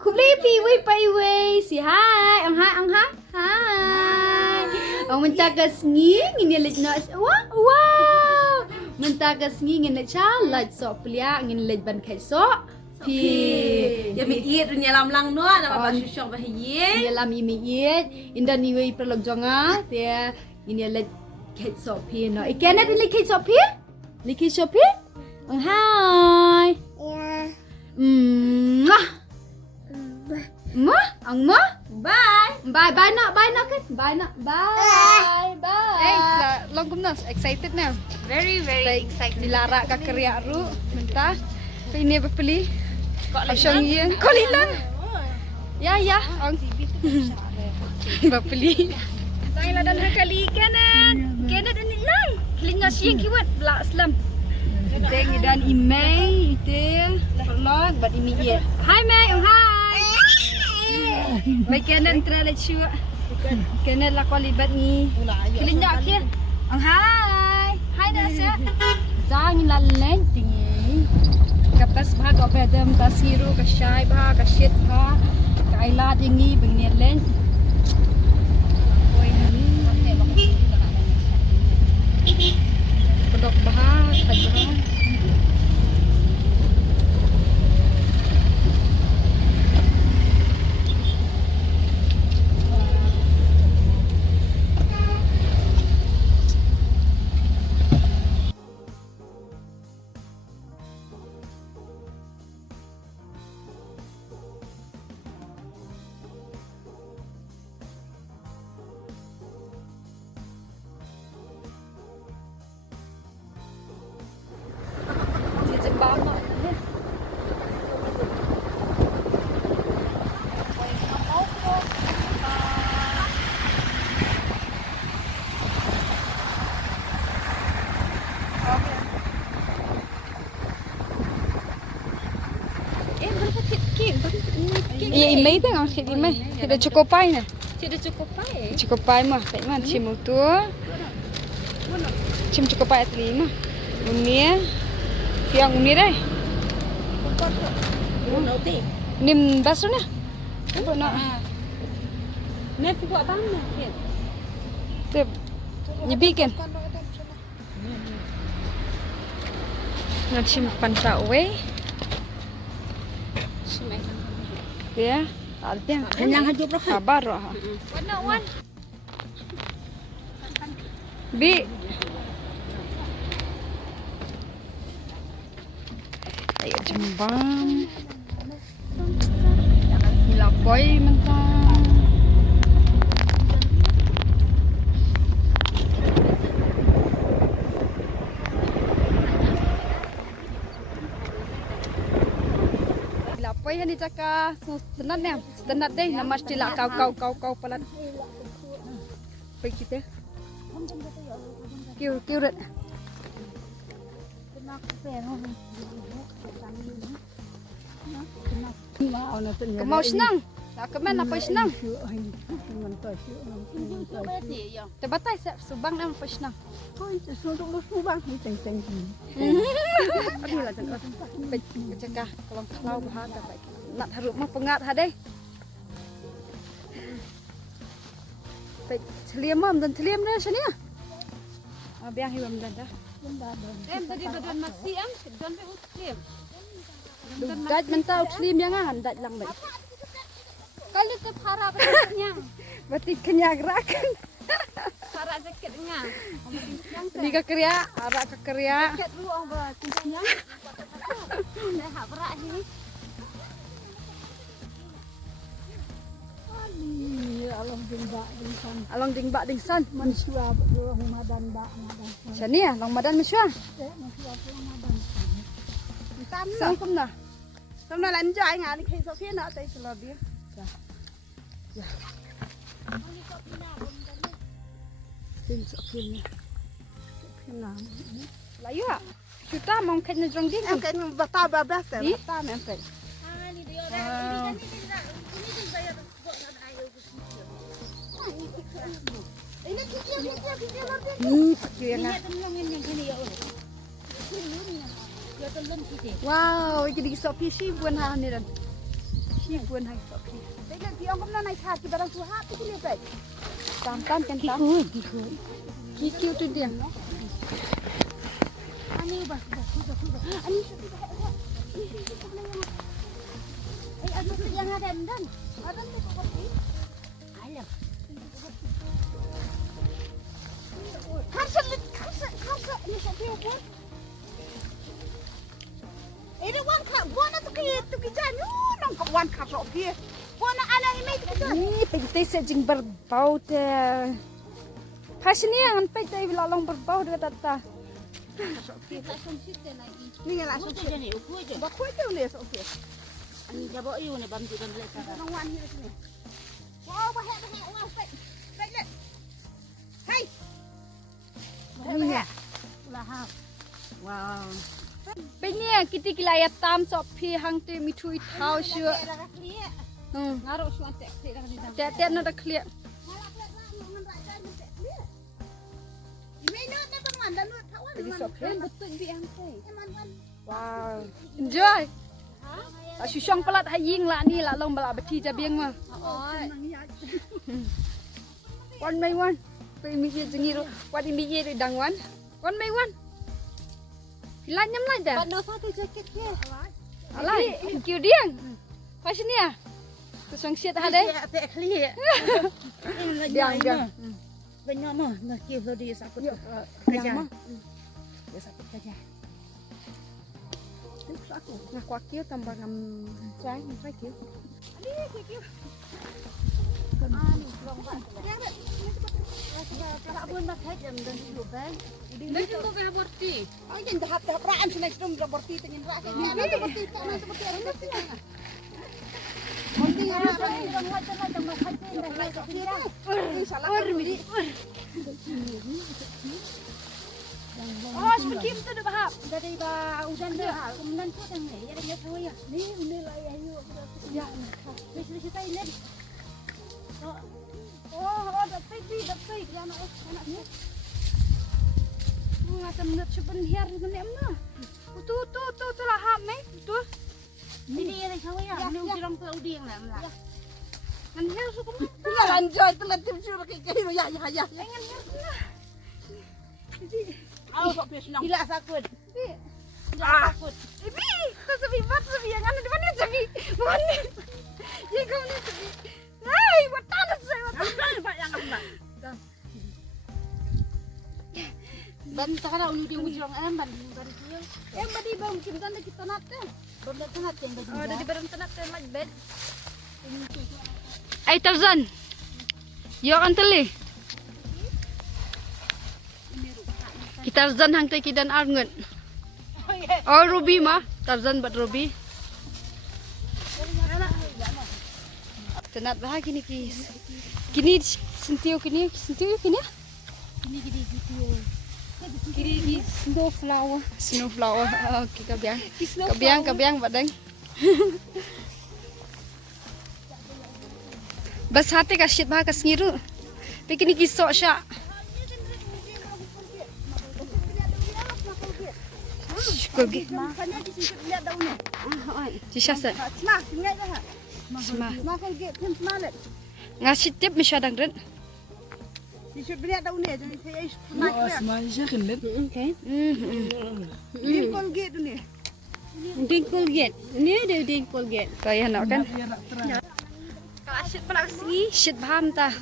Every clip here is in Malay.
Kublipi wei pai wei si hai ang hai hai ang mentakas nging ini lej na wow mentakas nging ini cha lej so plia ngin lej ban khai so pi ya mi iet dunia lam lang no na ba syok ba hiye ya lam imi yet inda ni wei pralog jonga te ini lej khai so pi no ikena ni lej khai so pi lej khai so pi ang hai Ang ma? Bye nak kan? Bye nak. Bye. Hey, long kum na excited na. very excited Dilara ka kerja ru, mentah. Ini beli. Asyong yang kolila. Ya, ang beli. Tang ladan kali kanan. Kanan dan nilai. Kelinga siang kiwat belak Islam. Teng dan email itu vlog but ini ya. Hai Mai, hai. Mai kanan terlalu cua. Kanan lah kalibat ni. Kelinga kia. Ang hai. Hai dah siap. Jangan lalan tinggi. Kapas bahag apa ada mutasiru kasyai bahag kasyit bahag kaila tinggi begini lain. Pedok bahag, bahag. Iya, imei tu ngam sikit imei. Tidak cukup pai ni. tidak cukup pai Cukup pai mah, tak mah cim tu. Cim cukup pai terima. Unia, siang unia deh. nanti Nim basu na. Apa nak? nanti buat bang ni Tep, nyebikin. Nak cim panca away. Ya, ada. Kenyang hajup roh. Sabar roh. Wan. Bi. Ayo jembang. Hilapoy mentang. Hilapoy hani caka setenatnya, setenat deh nama stila kau pelan. Baik kita. Kêu đấy. Mau senang. Nak kemen apa senang? Terbatai subang nam apa senang? Aduh lah jangan. Baik cakap kalau bahagia baik. Nak haruk mah pengat hadai. Baik celiam mam dan celiam dah sini ya. Biar hiwam dah. Tadi badan masih dan pe utlim. Daj mentau celiam jangan daj lang baik. Kali ke para berarti Berarti kenyang rakan. para zakatnya. Di kekerja, arak kekerja. Zakat ruang berarti Dah hak berat ni. Along ding bak ding san. Manusia Ramadan dak Ramadan. Sini ya, long badan mesya. Manusia Ramadan. Sang kum dah. Hôm nay là anh cho anh đi khi sau khi nọ tay sờ bia. Tin sok ni. Layu ah. Kita mau kena jong ding. Em cái bata ba ba sẽ Di? bata em cái. Ni kira na. Wow, iki di sok pisi buan ha ni dan. Chi buồn hay sợ phi. Đây là thì ông cũng nói này thà thì barang suha thì dia baik. Tam tam kan tam. Ki kêu tu dia. Ani ba. Ani aduh yang ada dan. Ada tu kopi. Alam. Karsa ni siapa apa? Ini wan kak, buana tu kijan, nong kak wan kak sok dia. Buana ala ini tu kijan. Ni tei sejing berbau te. Pasien yang pe tei lalong berbau de tata. Ni lah sok dia ni, uku je. Bakui tu ni sok dia. Ni jabo iu ni bam tu kan lek kan. Nong wan ni sini. Wow, bahaya, wow, baik. Baik. Hai. Bahaya. Lahap. Wow. Pe ni kiti kilaya tam sok phi hang te mi thui thau sure. Ngarok suan tek tek kan ni. Te no da clear. Betul bi ang kai. Wow. Enjoy. Susong pelat haying la ni la long bala beti jabieng ma. One by one. Pe mi je jengiro. Wat mi je dangwan. One by one. Hilan nyam lai dah. Pano satu jaket ke. Alai, thank you diang. Pasien ni ah. Kusang siat ha dai. Tek clear. Diang. Banyak mah nak kira dia sakut. Yang mah. Dia sakut saja. Aku ngah kuak kêu tambah ngam trái kêu. Tak pun pakai jam dan hidup kan. Dah tu kau berti. Oh, yang dah raan sini sedang berarti tengin rak. Ya, nanti berarti tak nanti berarti ada berarti. Berarti ya, orang wajar lah tambah hati dan lain sekira. Insyaallah. Oh, seperti itu dah bahap. Dari ba udan dia, kemudian tu yang ni, ada yang tahu ya. Ni lah ya. Ya. Mesti kita ini. Oh, dah sai dia anak ni. Macam nak cuba hiar ni amna. Tu lah hap mai. Tu. Ini yang tahu ya. Ni orang tahu dia yang lah. Ngan hiar su kuma. Tinggal anjay telah tim suruh ke ya. Ngan hiar. Aw, sok pes nang. Tidak sakut. Tidak sakut. Ibi, kau sabi yang ana di mana sabi? Mana? Ya kau ni sabi. Hai, watan saya watan. Pak yang enggak. Ban takara ulu dia ujung ban dari dia. Yang badi bang kita nak kita nak kan. Benda tengah yang bagi. Oh, dari barang tenak kan like bed. Ay Tarzan. Yo kan teli. Kita Tarzan hang te kidan arngut. Oh Ruby mah, Tarzan buat Ruby. Tenat bah kini kis. Kini sentiu kini. Ini gini gitu. Kini di snowflower. Snowflower. Okey kabiang badang. Bas hati ka shit bah ka sengiru. Pikini kisok syak. Kogi. Makanya di sini lihat daunnya. Jishasa. Smah, ingat dah. Smah. Makan gap pun semalat. Ngasih tip misyadang rin. Di sini lihat daunnya jadi saya semalat. Okay. Ini Colgate tu ni. Ding Colgate. Ini ada ding Colgate. Kaya nak kan? Kalau asyik pula kesini, shit paham tak?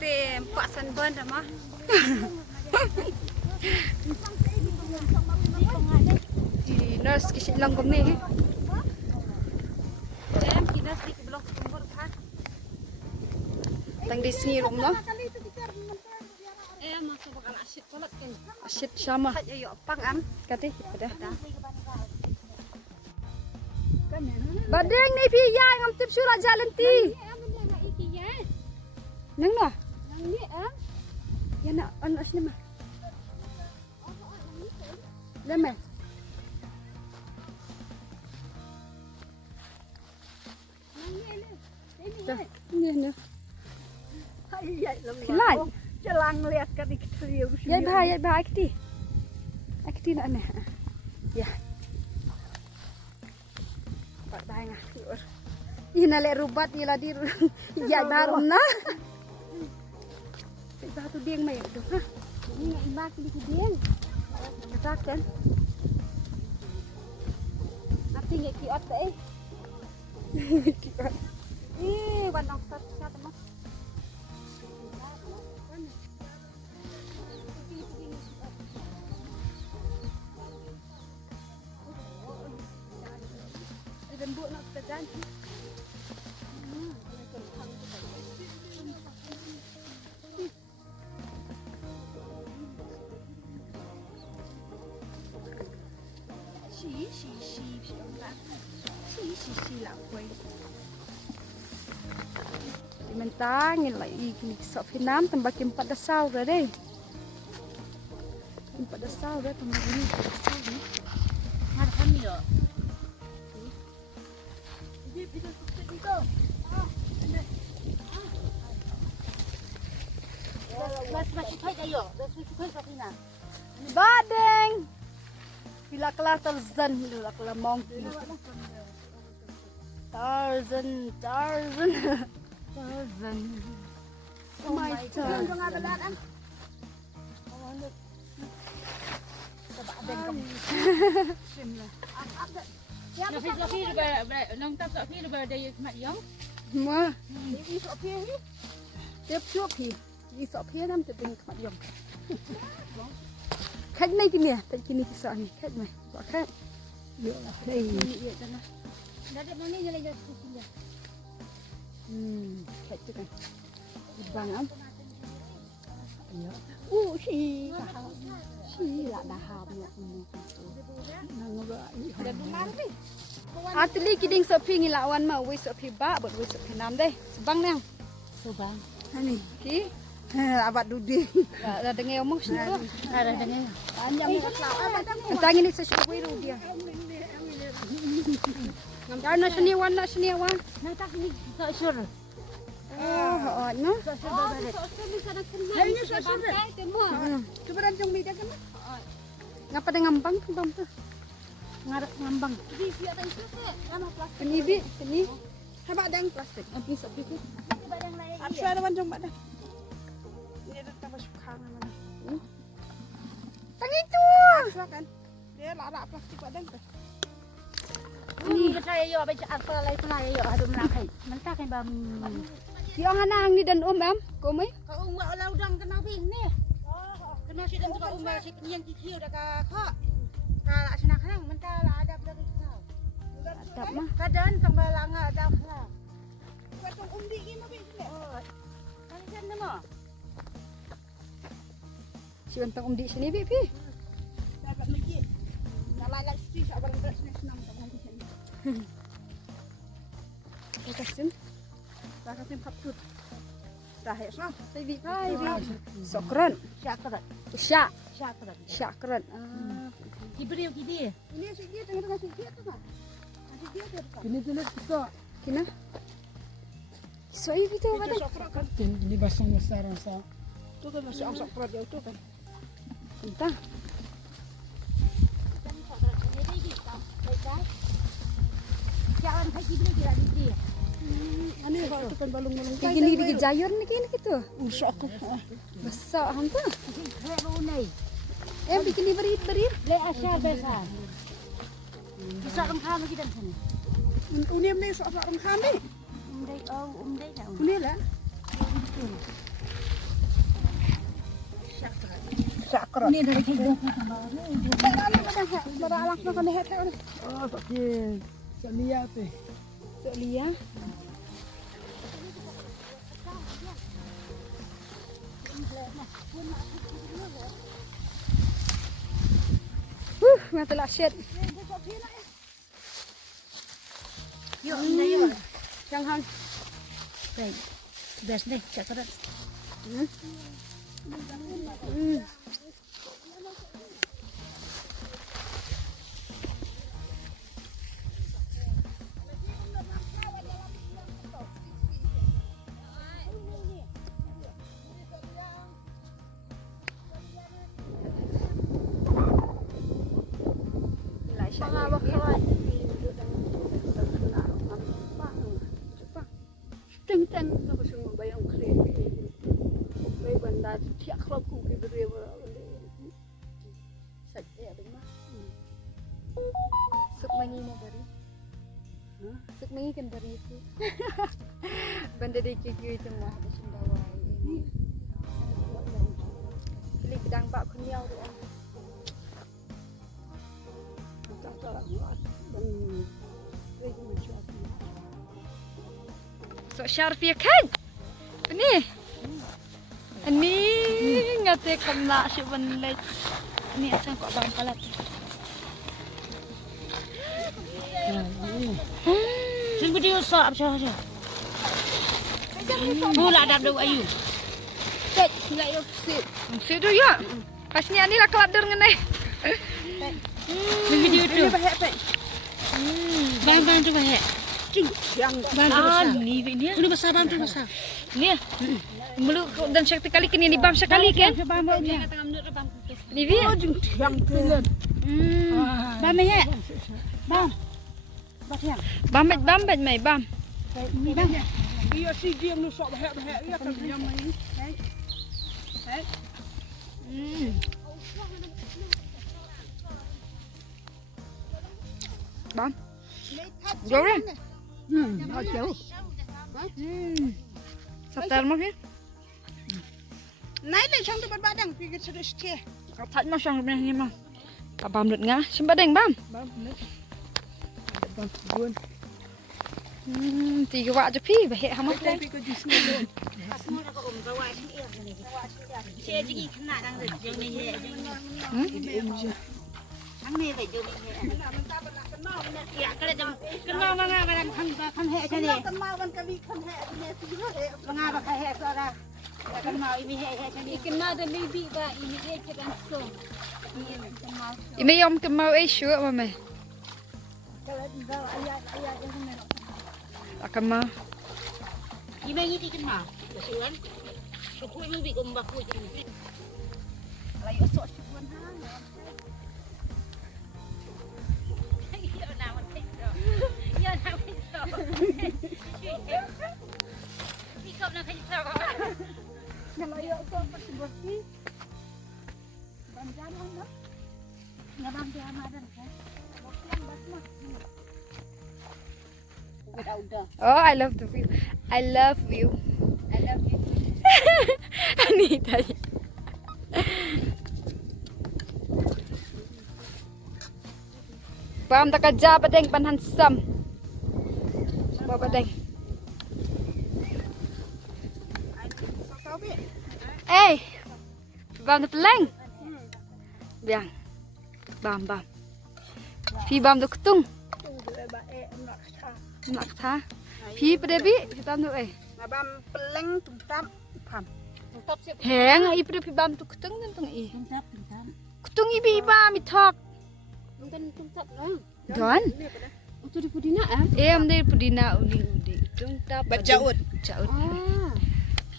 Tempat sunburn dah mah. Di nurse kisah lang gumni. Jam kita sedikit belum kumpul kan? Tang di sini rumah. Masuk bakal asyik kolot kan. Asyik sama. Ayo pang am. Kati pada. Badeng ni piya ngam tip surat jalan ti. Nang no? Yang ni Ya nak anak sini mah. Lama. Ini. Kilan. Jalan lihat kan ikut Ya bahaya akti. Akti nak ni. Ya. Pak bahaya ngah. Inale rubat ila di ya baru na. Batu dieng mai tu ha. Ini nak imak di dieng. Katakan. Nanti nggak kiot deh. Kiot. Bandang start mah. Lembut nak kerjaan. Xì lão quay. Mình ta nhìn lại sợ phía nam tầm ba kiếm bắt đá sao rồi đây. Kiếm bắt đá sao đấy tầm ba kiếm bắt đá sao đấy. Ada kami ya. Badeng. Bila kelar Tarzan, bila kelar monkey. Tarzan. Oh my God. Mua. Tiếp chuột thì đi sọ phía năm từ bên mặt dòng. Khách này cái nè, tại cái này cái sọ này khách này, bỏ khách. Liệu là thầy. Khách chứ này. Vàng ấm. Xì là đã hàm nhạc. Atli kiding sọ phía nghi lawan mà với sọ phía ba, bật với sọ phía nam đây. Bang nè. Subang. Hani, ki? Abad dudi. Ada dengar omong sini tu. Ada dengan. Tangin ni sesuai ru dia. Ngam na sini wan. Nanti ini tak sure. Oh, no. Ini tak sure. Cuba dan jong media kan. Ngapa dengan ngambang tu? Ngarak ngambang. Ini. Habaq dang plastik. Habis. Apa ada jong mak dah. Ini ada tambah sukhang mana. Tang itu. Kan. Dia larak plastik badan tu. Ini saya yo baca apa lagi yo aduh melakai. Mentah kan bam. Yang hanang ni dan em, kau mai? Kau umur lau dang kena ping ni. Kena si dan juga umur si yang kecil dah kak. Kalau senang senang mentah lah ada pada kau. Ada mah. Kadang tambah langa ada kau. Kau undi ni mah ni. Oh. Kan kan nama. Si bentang undi sini bi. Dapat masjid. Nama lagi si abang berat senang tak nanti sini. Kasin. Kasin kaptut. Tahir sah. Saya bi. Sokran. Syakrat. Syakran. Diberi dia. Ini sikit tengah sikit tu kan. Sikit tu. Kini tu nak kisah. Kena. So ini kita apa dah? Ini basang besar rasa. Tu kan masih angsak perat jauh tu kan. Entah. Jangan kaki dia dia. Ani kalau tu kan balung-balung. Gini di jayur ni kini gitu. Usah aku. Besar hampa. Runai. Bikin ni berit. Le asal besar. Bisa rengkam lagi dan sini. Unim ni sok rengkam ni. Umdai dah. Uni lah. Syakrat. Ini dari kita. Beralak nak kena het. Oh, sakit. Selia tu. Selia. Mata lah shit. Yuk, yuk. Jangan. Baik. Best deh, cakap. Teng aku semua bayang keren. Baik bandar tiak kelopku ke beri saja bagaimana? Suk mangi mo bari. Suk mangi kan bari itu. Banda de kiki itu mah ada sundawai. Kili kedang bak kunyau tu. Tak salah buat dan lagi macam So Sharfia kan? Ni. Ni ngate kamla si banlay. Ni asal kok bang palat. Sin video sa apa saja. Bola ada ayu. Tek ngai yo sit. Sit tu ya. Pas ni ani lah keladar ngene. Video tu. Bang tu bahaya. yang Ni ini besar bang tu besar. Ni. Mulu dan syakti kali kini ni bam sekali kan? Bang ni. Ni vi. yang tu Bang ni. Bang. Bam mai bam. dia si dia nu sok bahak dia kan yang main Bam. Jauh kan? jauh Satar mah kan? Naik le sang tu badang pergi terus ke. Thật mà sang bên này mà. Cả bam lượt ngã, xin bắt đèn bam. buồn Thì cái vạ cho phi và hệ hàm mất đấy. Semua nak om bawa sini. Saya jadi kena dah jeng ni he. Ang ni le jeng ni he. Ya kalau jeng kenal mana barang kan he sini. Kenal kan kami kan he ni sini he. Mengapa kan he suara. Kenal ini he sini. Kenal dan baby ba ini dia cekan so. Ini yang kemau sure mà mày. Akan mah. Ini ni kenal. Kesian. Kau ini bi om baku je. Layu sok cuan hang. Ya nak pintar. Ya nak pintar. Ikut nak pintar. Layu sok pasti bersih. Banjan mana? Ngabang dia amadan kan. Bokian basmah. Oh, I love the view. I love you. I love you. Anita. Bam tak kerja badeng pan handsome. Bawa badeng. Eh, bam tu peleng. Biang. Bam. Phi bam tu ketung. Nak tha. Phi pada bi, phi bam tu Bam peleng tungtap pam. Tungtap siap. Heng, i pada phi bam tu ketung tung i. Tungtap. Ketung i bi bam i talk. Tungtap lah. Don. Itu di Pudina ah? Am dari Pudina udi. Tungtap. Bajaut. Jaut. Ah.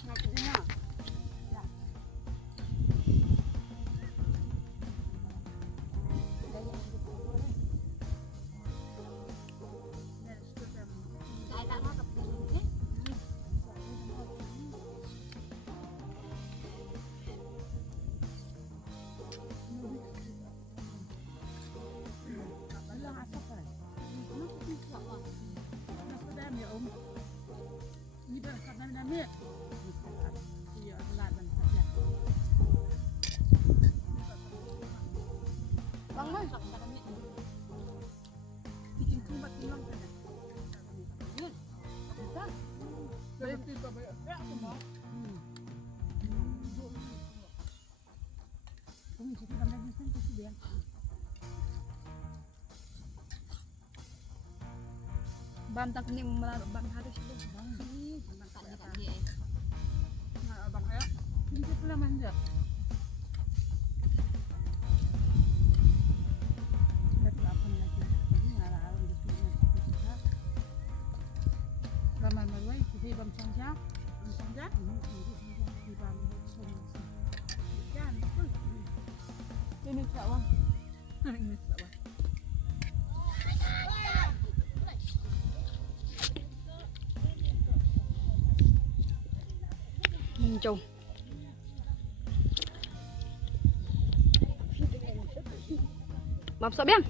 Pudina. Bam tak ni melar bam harus tu. Bam tak ni. Bang ya. Ini pula manja. Bam marwai, kita bam sanja. Sanja. Bam Ini cakap. Ini apa? Minjau. Bám sợ biếng.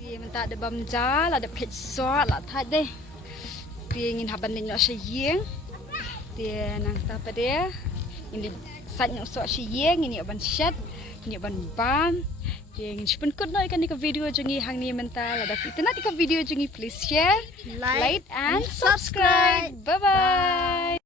Dia minta ada bamjal, ada pizza, lah tak deh. Dia ingin haban ni nak sayang. Dia nang tak apa dia. Ini saatnya usah sayang, ini aban shat, ini aban bam. Dia ingin sepenkut nak ikan ni ke video jengi hang ni mental. Ada kita nak ikan video jengi please share, like and subscribe. Bye bye.